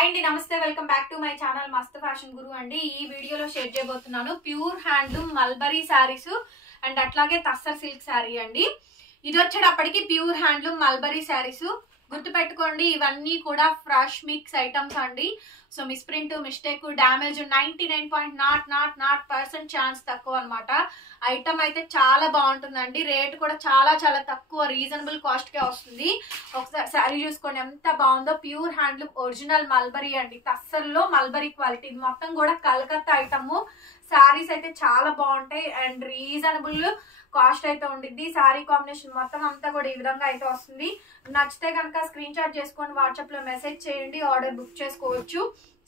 Hi అండి, నమస్తే. Welcome back to my channel మస్త్ ఫ్యాషన్ గురు అండి. ఈ వీడియోలో షేర్ చేయబోతున్నాను pure handloom mulberry saris and అట్లాగే తస్సర్ సిల్క్ శారీ అండి. ఇది వచ్చేటప్పటికి ప్యూర్ హ్యాండ్లూమ్ మల్బరీ శారీస్. గుర్తుపెట్టుకోండి, ఇవన్నీ కూడా ఫ్రెష్ మిక్స్ ఐటమ్స్ అండి. So misprint, mistake, damage 99.000% chance తక్కువ అనమాట. ఐటమ్ అయితే చాలా బాగుంటుందండి. రేట్ కూడా చాలా చాలా తక్కువ, రీజనబుల్ కాస్ట్ కే వస్తుంది. ఒకసారి శారీ చూసుకోండి ఎంత బాగుందో. ప్యూర్ హ్యాండ్లూమ్ ఒరిజినల్ మల్బరీ అండి, తస్సర్లో మల్బరీ క్వాలిటీ. ఇది మొత్తం కూడా కలకత్తా ఐటమ్. శారీస్ అయితే చాలా బాగుంటాయి అండ్ రీజనబుల్ కాస్ట్ అయితే ఉండిద్ది. శారీ కాంబినేషన్ మొత్తం అంతా కూడా ఈ విధంగా అయితే వస్తుంది. నచ్చితే కనుక స్క్రీన్ షాట్ చేసుకొని వాట్సాప్ లో మెసేజ్ చేయండి, ఆర్డర్ బుక్ చేసుకోవచ్చు.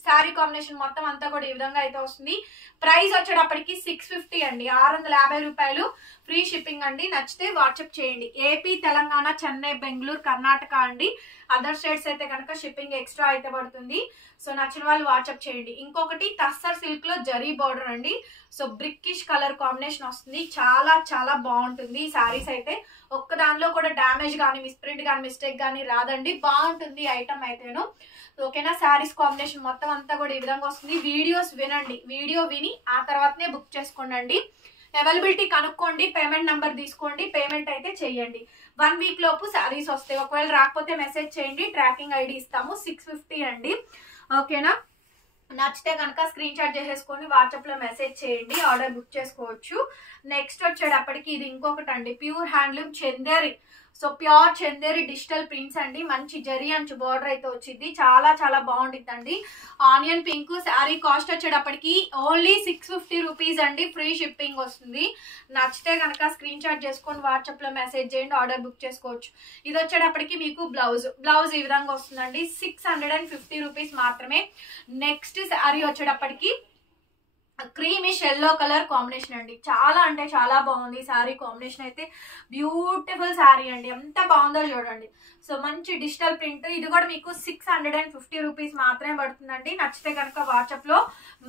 శారీ కాంబినేషన్ మొత్తం అంతా కూడా ఈ విధంగా అయితే వస్తుంది. ప్రైస్ వచ్చేటప్పటికి 650 అండి, 650 రూపాయలు. ఫ్రీ షిప్పింగ్ అండి. నచ్చితే వాట్సాప్ చేయండి. ఏపీ, తెలంగాణ, చెన్నై, బెంగళూరు, కర్ణాటక అండి. అదర్ స్టేట్స్ అయితే కనుక షిప్పింగ్ ఎక్స్ట్రా అయితే పడుతుంది. సో నచ్చిన వాళ్ళు వాట్సాప్ చేయండి. ఇంకొకటి తస్సర్ సిల్క్ లో జరీ బార్డర్ అండి. సో బ్రిక్కిష్ కలర్ కాంబినేషన్ వస్తుంది. చాలా చాలా బాగుంటుంది ఈ శారీస్ అయితే. ఒక్క దానిలో కూడా డ్యామేజ్ కానీ, మిస్ప్రింట్ కానీ, మిస్టేక్ కానీ రాదండి. బాగుంటుంది ఐటమ్ అయితేను. ఓకేనా. శారీస్ కాంబినేషన్ మొత్తం అంతా కూడా ఈ విధంగా వస్తుంది. వీడియోస్ వినండి, వీడియో విని ఆ తర్వాతనే బుక్ చేసుకోండి. అవైలబిలిటీ కనుక్కోండి, పేమెంట్ నెంబర్ తీసుకోండి, పేమెంట్ అయితే చెయ్యండి. 1 వీక్ లోపు శారీస్ వస్తాయి. ఒకవేళ రాకపోతే మెసేజ్ చేయండి, ట్రాకింగ్ ఐడి ఇస్తాము. 650 అండి. ఓకేనా. నచ్చితే కనుక స్క్రీన్ షాట్ చేసేసుకొని వాట్సాప్ లో మెసేజ్ చేయండి, ఆర్డర్ బుక్ చేసుకోవచ్చు. నెక్స్ట్ వచ్చేటప్పటికి ఇది ఇంకొకటి అండి, pure handloom Chanderi. So pure Chanderi digital prints అండి. మంచి జరీ అంచు బార్డర్ అయితే వచ్చింది. చాలా చాలా బాగుంటుందండి. Onion pink. శారీ కాస్ట్ వచ్చేటప్పటికి ఓన్లీ 650 రూపీస్ అండి. ఫ్రీ షిప్పింగ్ వస్తుంది. నచ్చితే కనుక స్క్రీన్ షాట్ చేసుకొని వాట్సాప్ లో మెసేజ్ చేయండి, ఆర్డర్ బుక్ చేసుకోవచ్చు. ఇది వచ్చేటప్పటికి మీకు బ్లౌజ్ ఈ విధంగా వస్తుందండి. 650 రూపీస్ మాత్రమే. నెక్స్ట్ శారీ వచ్చేటప్పటికి క్రీమిష్ ఎల్లో కలర్ కాంబినేషన్ అండి. చాలా అంటే చాలా బాగుంది శారీ కాంబినేషన్ అయితే. బ్యూటిఫుల్ శారీ అండి, ఎంత బాగుందో చూడండి. సో మంచి డిజిటల్ ప్రింట్. ఇది కూడా మీకు 650 రూపీస్ మాత్రమే పడుతుందండి. నచ్చితే కనుక వాట్సాప్ లో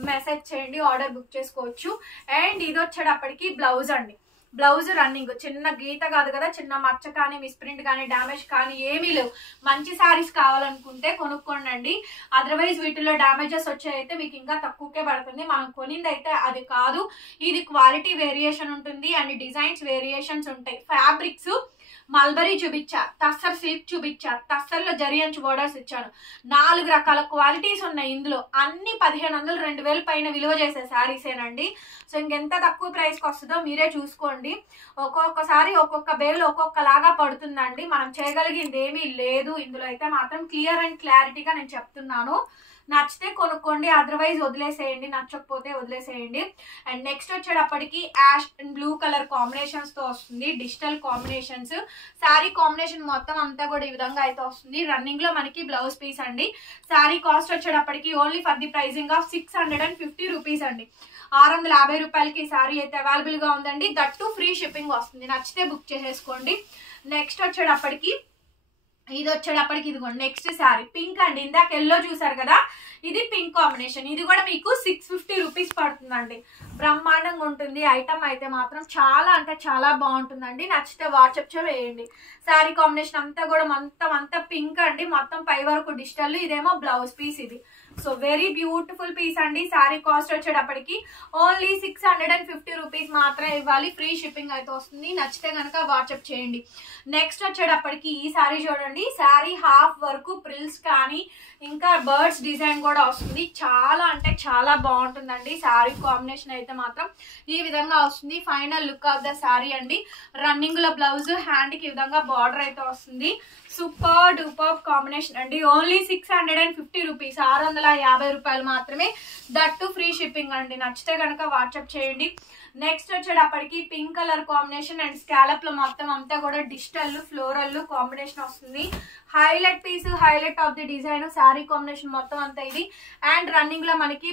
మెసేజ్ చేయండి, ఆర్డర్ బుక్ చేసుకోవచ్చు. అండ్ ఇది వచ్చేటప్పటికి బ్లౌజ్ అండి. బ్లౌజ్ రన్నింగ్, చిన్న గీత కాదు కదా, చిన్న మచ్చ కానీ, మిస్ప్రింట్ కానీ, డ్యామేజ్ కానీ ఏమీ లేవు. మంచి శారీస్ కావాలనుకుంటే కొనుక్కోండి. అదర్వైజ్ వీటిలో డ్యామేజెస్ వచ్చాయితే మీకు ఇంకా తక్కువకే పడుతుంది. మనం కొనింది అయితే అది కాదు. ఇది క్వాలిటీ వేరియేషన్ ఉంటుంది అండ్ డిజైన్స్ వేరియేషన్స్ ఉంటాయి. ఫ్యాబ్రిక్స్ మల్బరీ చూపించా, తస్సర్ సిల్క్ చూపించా, తస్సర్ లో జరీ అంచు బోర్డర్స్ ఇచ్చాను. 4 రకాల క్వాలిటీస్ ఉన్నాయి ఇందులో. అన్ని 1500, 2000 పైన విలువ చేసే శారీసేనండి. సో ఇంకెంత తక్కువ ప్రైస్ కి వస్తుందో మీరే చూసుకోండి. ఒక్కొక్కసారి ఒక్కొక్క బేలు ఒక్కొక్కలాగా పడుతుందండి. మనం చేయగలిగింది ఏమీ లేదు ఇందులో అయితే. మాత్రం క్లియర్ అండ్ క్లారిటీగా నేను చెప్తున్నాను. నచ్చితే కొనుక్కోండి, అదర్వైజ్ వదిలేసేయండి, నచ్చకపోతే వదిలేసేయండి. అండ్ నెక్స్ట్ వచ్చేటప్పటికి ash and blue colour combinations తో వస్తుంది. Digital combinations. శారీ కాంబినేషన్ మొత్తం అంతా కూడా ఈ విధంగా అయితే వస్తుంది. రన్నింగ్ లో మనకి బ్లౌజ్ పీస్ అండి. శారీ కాస్ట్ వచ్చేటప్పటికి only for the pricing of 650 rupees అండి. 650 రూపాయలకి ఈ శారీ అయితే అవైలబుల్ గా ఉందండి. దట్టు ఫ్రీ షిప్పింగ్ వస్తుంది. నచ్చితే బుక్ చేసేసుకోండి. నెక్స్ట్ వచ్చేటప్పటికి ఇది వచ్చేటప్పటికి ఇదిగోండి నెక్స్ట్ శారీ పింక్ అండి. ఇందాక ఎల్లో చూసారు కదా, ఇది పింక్ కాంబినేషన్. ఇది కూడా మీకు 650 రూపీస్ పడుతుందండి. బ్రహ్మాండంగా ఉంటుంది ఐటమ్ అయితే మాత్రం. చాలా అంటే చాలా బాగుంటుందండి. నచ్చితే వాట్సాప్ చేయండి. శారీ కాంబినేషన్ అంతా కూడా మొత్తం అంతా పింక్ అండి. మొత్తం పై వరకు డిజిటల్. ఇదేమో బ్లౌజ్ పీస్ ఇది. సో వెరీ బ్యూటిఫుల్ పీస్ అండి. శారీ కాస్ట్ వచ్చేటప్పటికి ఓన్లీ 650 రూపీస్ మాత్రమే ఇవ్వాలి. ఫ్రీ షిప్పింగ్ అయితే వస్తుంది. నచ్చితే కనుక వాట్సాప్ చేయండి. నెక్స్ట్ వచ్చేటప్పటికి ఈ శారీ చూడండి. శారీ హాఫ్ వరకు ప్రిల్స్ కానీ ఇంకా బర్డ్స్ డిజైన్ కూడా వస్తుంది. చాలా అంటే చాలా బాగుంటుందండి. శారీ కాంబినేషన్ అయితే మాత్రం ఈ విధంగా వస్తుంది. Final look of the sari అండి. రన్నింగ్ లో బ్లౌజ్, హ్యాండ్ కి ఈ విధంగా బార్డర్ అయితే వస్తుంది. సూపర్ డూపర్ కాంబినేషన్ అండి. ఓన్లీ 650 రూపీస్, 650 రూపాయలు మాత్రమే. దట్టు ఫ్రీ షిప్పింగ్ అండి. నచ్చితే కనుక వాట్సాప్ చేయండి. నెక్స్ట్ వచ్చేటప్పటికి pink colour combination and scallop లో మొత్తం అంతా కూడా డిజిటల్ ఫ్లోరల్ కాంబినేషన్ వస్తుంది. Highlight piece, highlight of the design. Sari combination మొత్తం అంతా ఇది. అండ్ రన్నింగ్ లో మనకి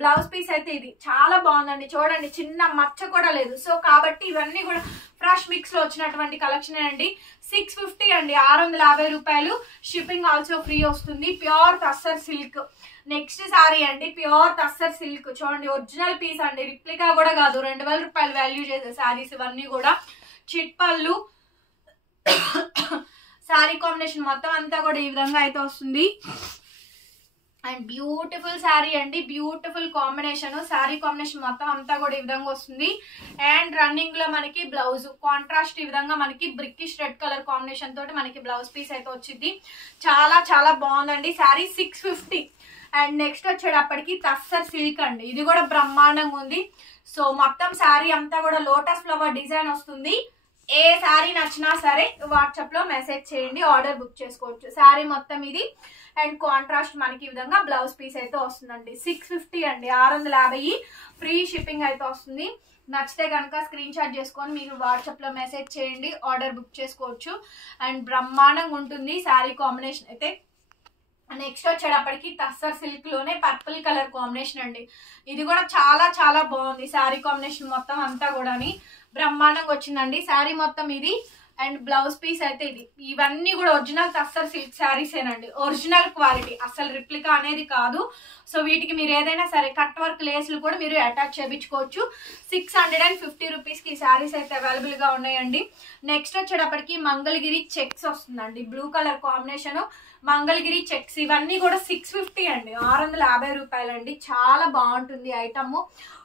బ్లౌజ్ పీస్ అయితే ఇది చాలా బాగుందండి. చూడండి, చిన్న మచ్చ కూడా లేదు. సో కాబట్టి ఇవన్నీ కూడా ఫ్రెష్ మిక్స్ లో వచ్చినటువంటి కలెక్షన్ అండి. 650 అండి, 650 రూపాయలు. షిప్పింగ్ ఆల్సో ఫ్రీ వస్తుంది. Pure tussar silk. Next sari అండి, ప్యూర్ తస్సర్ సిల్క్. చూడండి, ఒరిజినల్ పీస్ అండి, రిప్లికా కూడా కాదు. 2000 రూపాయలు వాల్యూ చేసే శారీస్ ఇవన్నీ కూడా. చిట్ పళ్ళు. శారీ కాంబినేషన్ మొత్తం అంతా కూడా ఈ విధంగా అయితే వస్తుంది. అండ్ బ్యూటిఫుల్ శారీ అండి, బ్యూటిఫుల్ కాంబినేషన్. శారీ కాంబినేషన్ మొత్తం అంతా కూడా ఈ విధంగా వస్తుంది. అండ్ రన్నింగ్ లో మనకి బ్లౌజ్ కాంట్రాస్ట్ ఈ విధంగా మనకి బ్రిక్కిష్ రెడ్ కలర్ కాంబినేషన్ తోటి మనకి బ్లౌజ్ పీస్ అయితే వచ్చింది. చాలా చాలా బాగుందండి శారీ. 650. అండ్ నెక్స్ట్ వచ్చేటప్పటికి టస్సర్ సిల్క్ అండి, ఇది కూడా బ్రహ్మాండంగా ఉంది. సో మొత్తం శారీ అంతా కూడా లోటస్ ఫ్లవర్ డిజైన్ వస్తుంది. ఏ శారీ నచ్చినా సరే వాట్సాప్ లో మెసేజ్ చేయండి, ఆర్డర్ బుక్ చేసుకోవచ్చు. శారీ మొత్తం ఇది. అండ్ కాంట్రాస్ట్ మనకి ఈ విధంగా బ్లౌజ్ పీస్ అయితే వస్తుందండి. 650 అండి, 650 ఫ్రీ షిప్పింగ్ అయితే వస్తుంది. నచ్చితే కనుక స్క్రీన్ షాట్ చేసుకొని మీరు వాట్సాప్ లో మెసేజ్ చేయండి, ఆర్డర్ బుక్ చేసుకోవచ్చు. అండ్ బ్రహ్మాండంగా ఉంటుంది శారీ కాంబినేషన్ అయితే. నెక్స్ట్ వచ్చేటప్పటికి టస్సర్ సిల్క్ లోనే పర్పుల్ కలర్ కాంబినేషన్ అండి, ఇది కూడా చాలా చాలా బాగుంది. శారీ కాంబినేషన్ మొత్తం అంతా కూడా బ్రహ్మాండంగా వచ్చిందండి శారీ మొత్తం ఇది. అండ్ బ్లౌజ్ పీస్ అయితే ఇది. ఇవన్నీ కూడా ఒరిజినల్ టస్సర్ సిల్క్ శారీస్ ఏనండి, ఒరిజినల్ క్వాలిటీ, అసలు రిప్లికా అనేది కాదు. సో వీటికి మీరు ఏదైనా సరే కట్ వర్క్ లేస్లు కూడా మీరు అటాచ్ చేయించుకోవచ్చు. 650 రూపీస్కి ఈ శారీస్ అయితే అవైలబుల్ గా ఉన్నాయండి. నెక్స్ట్ వచ్చేటప్పటికి మంగళగిరి చెక్స్ వస్తుందండి, blue colour combination Mangalagiri checks. ఇవన్నీ కూడా 650 అండి, 650 రూపాయలు అండి. చాలా బాగుంటుంది ఐటమ్,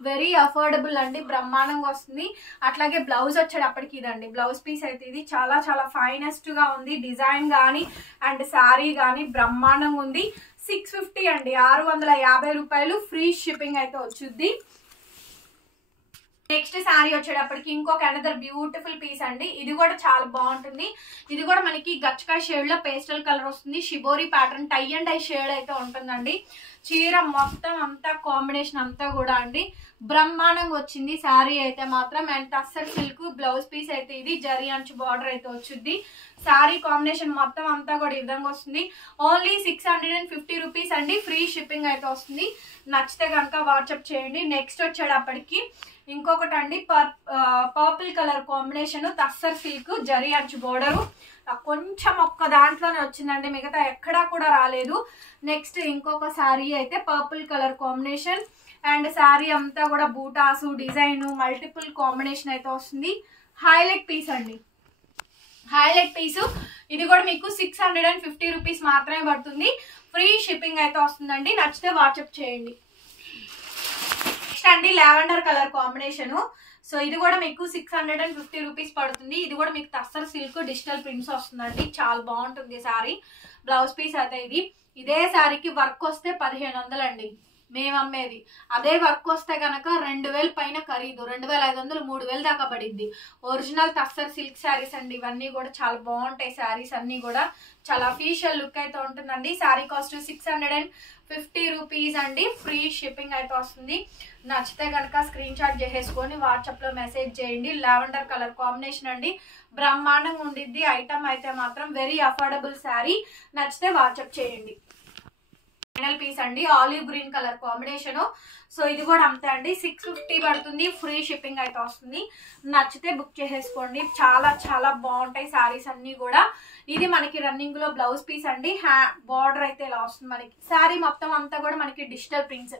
వెరీ అఫోర్డబుల్ అండి, బ్రహ్మాండంగా వస్తుంది. అట్లాగే బ్లౌజ్ వచ్చేటప్పటికి ఇదండి బ్లౌజ్ పీస్ అయితే ఇది. చాలా చాలా ఫైనెస్ట్ గా ఉంది, డిజైన్ గానీ అండ్ శారీ గానీ బ్రహ్మాండంగా ఉంది. 650 అండి, 650 రూపాయలు ఫ్రీ షిప్పింగ్ అయితే వచ్చింది. నెక్స్ట్ శారీ వచ్చేటప్పటికి ఇంకొక అనదర్ బ్యూటిఫుల్ పీస్ అండి, ఇది కూడా చాలా బాగుంటుంది. ఇది కూడా మనకి గచ్చకాయ షేడ్ లో పేస్టల్ కలర్ వస్తుంది. Shibori pattern tie and dye shade అయితే ఉంటుందండి. చీర మొత్తం అంతా కాంబినేషన్ అంతా కూడా అండి బ్రహ్మాండంగా వచ్చింది శారీ అయితే మాత్రం. And tussar silk blouse piece అయితే ఇది, జరీ అంచు బార్డర్ అయితే వచ్చింది. శారీ కాంబినేషన్ మొత్తం అంతా కూడా ఈ విధంగా వస్తుంది. ఓన్లీ 650 రూపీస్ అండి, ఫ్రీ షిప్పింగ్ అయితే వస్తుంది. నచ్చితే కనుక వాట్సాప్ చేయండి. నెక్స్ట్ వచ్చేటప్పటికి ఇంకొకటి అండి purple colour combination tussar silk zari అంచు బోర్డరు, కొంచెం ఒక్క దాంట్లోనే వచ్చిందండి, మిగతా ఎక్కడా కూడా రాలేదు. నెక్స్ట్ ఇంకొక శారీ అయితే purple colour combination and sari అంతా కూడా బూటాసు డిజైన్ మల్టిపుల్ కాంబినేషన్ అయితే వస్తుంది. హైలైట్ పీస్ అండి, హైలైట్ పీసు. ఇది కూడా మీకు 650 రూపీస్ మాత్రమే పడుతుంది, ఫ్రీ షిప్పింగ్ అయితే వస్తుందండి. నచ్చితే వాట్సాప్ చేయండి. నెక్స్ట్ అండి లావెండర్ కలర్ కాంబినేషన్. సో ఇది కూడా మీకు 650 రూపీస్ పడుతుంది. ఇది కూడా మీకు టస్సర్ సిల్క్ డిజిటల్ ప్రింట్స్ వస్తుందండి, చాలా బాగుంటుంది శారీ. బ్లౌజ్ పీస్ అయితే ఇది. ఇదే శారీకి వర్క్ వస్తే 1500 అండి మేము అమ్మేది. అదే వర్క్ వస్తే కనుక 2000 పైన ఖరీదు, 2500 3000 దాకా పడిద్ది. ఒరిజినల్ టస్సర్ సిల్క్ శారీస్ అండి ఇవన్నీ కూడా, చాలా బాగుంటాయి శారీస్ అన్ని కూడా, చాలా అఫీషియల్ లుక్ అయితే ఉంటుందండి. శారీ కాస్ట్ 650 రూపీస్ అండి, ఫ్రీ షిప్పింగ్ అయితే వస్తుంది. నచ్చితే కనుక స్క్రీన్ షాట్ చేసేసుకొని వాట్సాప్ లో మెసేజ్ చేయండి. లావెండర్ కలర్ కాంబినేషన్ అండి, బ్రహ్మాండంగా ఉండిద్ది ఐటమ్ అయితే మాత్రం. వెరీ అఫోర్డబుల్ శారీ, నచ్చితే వాట్సాప్ చేయండి. ఫైనల్ పీస్ అండి olive green colour combination. So ఇది కూడా అంతే అండి, 650 పడుతుంది, ఫ్రీ షిప్పింగ్ అయితే వస్తుంది. నచ్చితే బుక్ చేసేసుకోండి, చాలా చాలా బాగుంటాయి శారీస్ అన్ని కూడా. ఇది మనకి రన్నింగ్ లో బ్లౌజ్ పీస్ అండి, బార్డర్ అయితే ఇలా వస్తుంది. మనకి శారీ మొత్తం అంతా కూడా మనకి digital prints,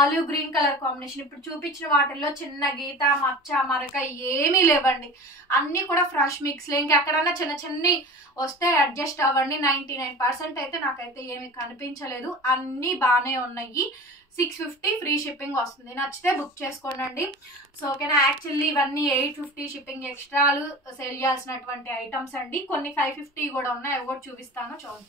olive green colour combination. ఇప్పుడు చూపించిన వాటిల్లో చిన్న గీత మచ్చ మరక ఏమీ లేవండి, అన్ని కూడా ఫ్రెష్ మిక్స్. ఇంకెక్కడన్నా చిన్న చిన్ని వస్తే అడ్జస్ట్ అవ్వండి. 99% అయితే నాకైతే ఏమి కనిపించలేదు, అన్ని బాగానే ఉన్నాయి. 650 ఫ్రీ షిప్పింగ్ వస్తుంది. నచ్చితే బుక్ చేసుకోండి. సో ఓకేనా. యాక్చువల్లీ ఇవన్నీ 850 షిప్పింగ్ ఎక్స్ట్రాలు సేల్ చేయాల్సినటువంటి ఐటమ్స్ అండి. కొన్ని 550 కూడా ఉన్నాయి, అవి కూడా చూపిస్తాను చూడండి.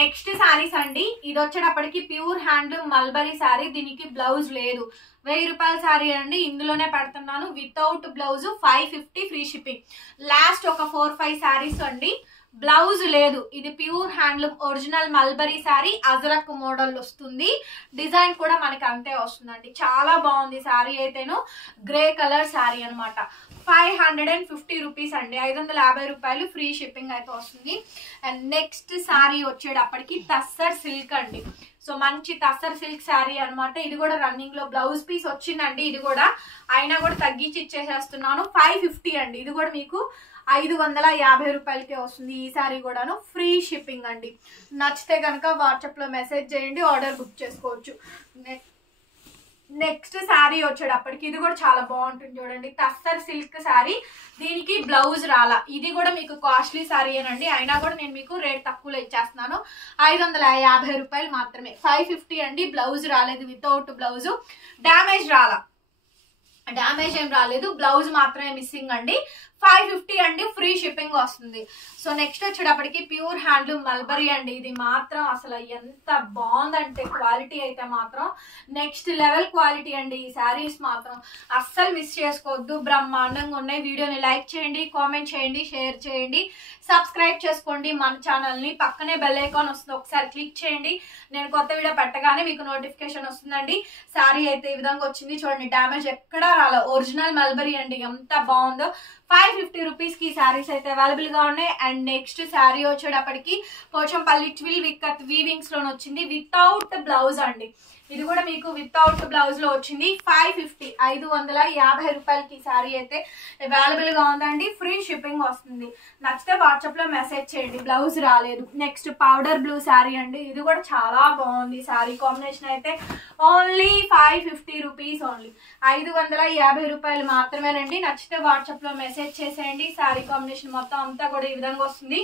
నెక్స్ట్ శారీస్ అండి, ఇది వచ్చేటప్పటికి ప్యూర్ హ్యాండ్లూమ్ మల్బరీ శారీ. దీనికి బ్లౌజ్ లేదు, 1000 రూపాయల శారీ అండి. ఇందులోనే పెడుతున్నాను without blouse, 550 free shipping. Last ఒక 4-5 శారీస్ అండి బ్లౌజ్ లేదు. ఇది pure handloom original mulberry sari, ajrakh model వస్తుంది. డిజైన్ కూడా మనకి అంతే వస్తుందండి, చాలా బాగుంది శారీ అయితేను. గ్రే కలర్ శారీ అనమాట. 550 రూపీస్ అండి, 550 రూపాయలు ఫ్రీ షిప్పింగ్ అయితే వస్తుంది. అండ్ నెక్స్ట్ శారీ వచ్చేటప్పటికి టస్సర్ సిల్క్ అండి. సో మంచి టస్సర్ సిల్క్ శారీ అనమాట. ఇది కూడా రన్నింగ్ లో బ్లౌజ్ పీస్ వచ్చిందండి, ఇది కూడా అయినా కూడా తగ్గించి ఇచ్చేసేస్తున్నాను. 550 అండి, ఇది కూడా మీకు 550 రూపాయలకే వస్తుంది. ఈ శారీ కూడాను ఫ్రీ షిప్పింగ్ అండి. నచ్చితే కనుక వాట్సాప్ లో మెసేజ్ చేయండి, ఆర్డర్ బుక్ చేసుకోవచ్చు. నెక్స్ట్ శారీ వచ్చేటప్పటికి ఇది కూడా చాలా బాగుంటుంది చూడండి, టస్సర్ సిల్క్ శారీ. దీనికి బ్లౌజ్ రాలా, ఇది కూడా మీకు కాస్ట్లీ శారీ అనండి, అయినా కూడా నేను మీకు రేట్ తక్కువలో ఇచ్చేస్తున్నాను. 550 రూపాయలు మాత్రమే. 550 అండి. బ్లౌజ్ రాలేదు, వితౌట్ బ్లౌజ్. డ్యామేజ్ రాలా, డ్యామేజ్ ఏం రాలేదు, బ్లౌజ్ మాత్రమే మిస్సింగ్ అండి. 550 అండి, ఫ్రీ షిప్పింగ్ వస్తుంది. సో నెక్స్ట్ వచ్చేటప్పటికి ప్యూర్ హ్యాండ్లూమ్ మల్బరీ అండి. ఇది మాత్రం అసలు ఎంత బాగుందంటే క్వాలిటీ అయితే మాత్రం నెక్స్ట్ లెవెల్ క్వాలిటీ అండి. ఈ శారీస్ మాత్రం అస్సలు మిస్ చేసుకోవద్దు, బ్రహ్మాండంగా ఉన్నాయి. వీడియోని లైక్ చేయండి, కామెంట్ చేయండి, షేర్ చేయండి, సబ్స్క్రైబ్ చేసుకోండి మన ఛానల్ని. పక్కనే బెల్ ఐకాన్ వస్తుంది, ఒకసారి క్లిక్ చేయండి. నేను కొత్త వీడియో పెట్టగానే మీకు నోటిఫికేషన్ వస్తుందండి. శారీ అయితే ఈ విధంగా వచ్చింది చూడండి, డ్యామేజ్ ఎక్కడా రాల, ఒరిజినల్ మల్బరీ అండి. ఎంత బాగుందో. 550 రూపీస్కి ఈ శారీస్ అయితే అవైలబుల్గా ఉన్నాయి. అండ్ నెక్స్ట్ శారీ వచ్చేటప్పటికి పోచంపల్లి ట్విల్ విత్ వీవింగ్స్ లోనే వచ్చింది, వితౌట్ బ్లౌజ్ అండి. ఇది కూడా మీకు వితౌట్ బ్లౌజ్ లో వచ్చింది. 550 రూపాయలకి ఈ శారీ అయితే అవైలబుల్ గా ఉందండి. ఫ్రీ షిప్పింగ్ వస్తుంది. నచ్చితే వాట్సాప్ లో మెసేజ్ చేయండి. బ్లౌజ్ రాలేదు. నెక్స్ట్ పౌడర్ బ్లూ శారీ అండి. ఇది కూడా చాలా బాగుంది. శారీ కాంబినేషన్ అయితే ఓన్లీ 550 రూపీస్ ఓన్లీ. 550 రూపాయలు మాత్రమేనండి. నచ్చితే వాట్సాప్ లో మెసేజ్ చేసేయండి. శారీ కాంబినేషన్ మొత్తం అంతా కూడా ఈ విధంగా వస్తుంది.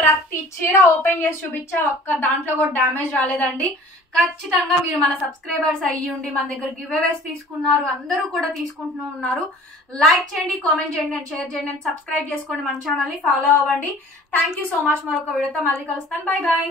ప్రతి చీర ఓపెన్ చేసి చూపించా, ఒక్క దాంట్లో కూడా డ్యామేజ్ రాలేదండి. ఖచ్చితంగా మీరు మన సబ్స్క్రైబర్స్ అయ్యి ఉండి మన దగ్గర గివ్ అవేస్ తీసుకున్నారు, అందరూ కూడా తీసుకుంటూ ఉన్నారు. లైక్ చేయండి, కామెంట్ చేయండి, అండ్ షేర్ చేయండి, అండ్ సబ్స్క్రైబ్ చేసుకోండి మన ఛానల్ని, ఫాలో అవ్వండి. Thank you so much. మరొక వీడియోతో మళ్ళీ కలుస్తాను. Bye bye.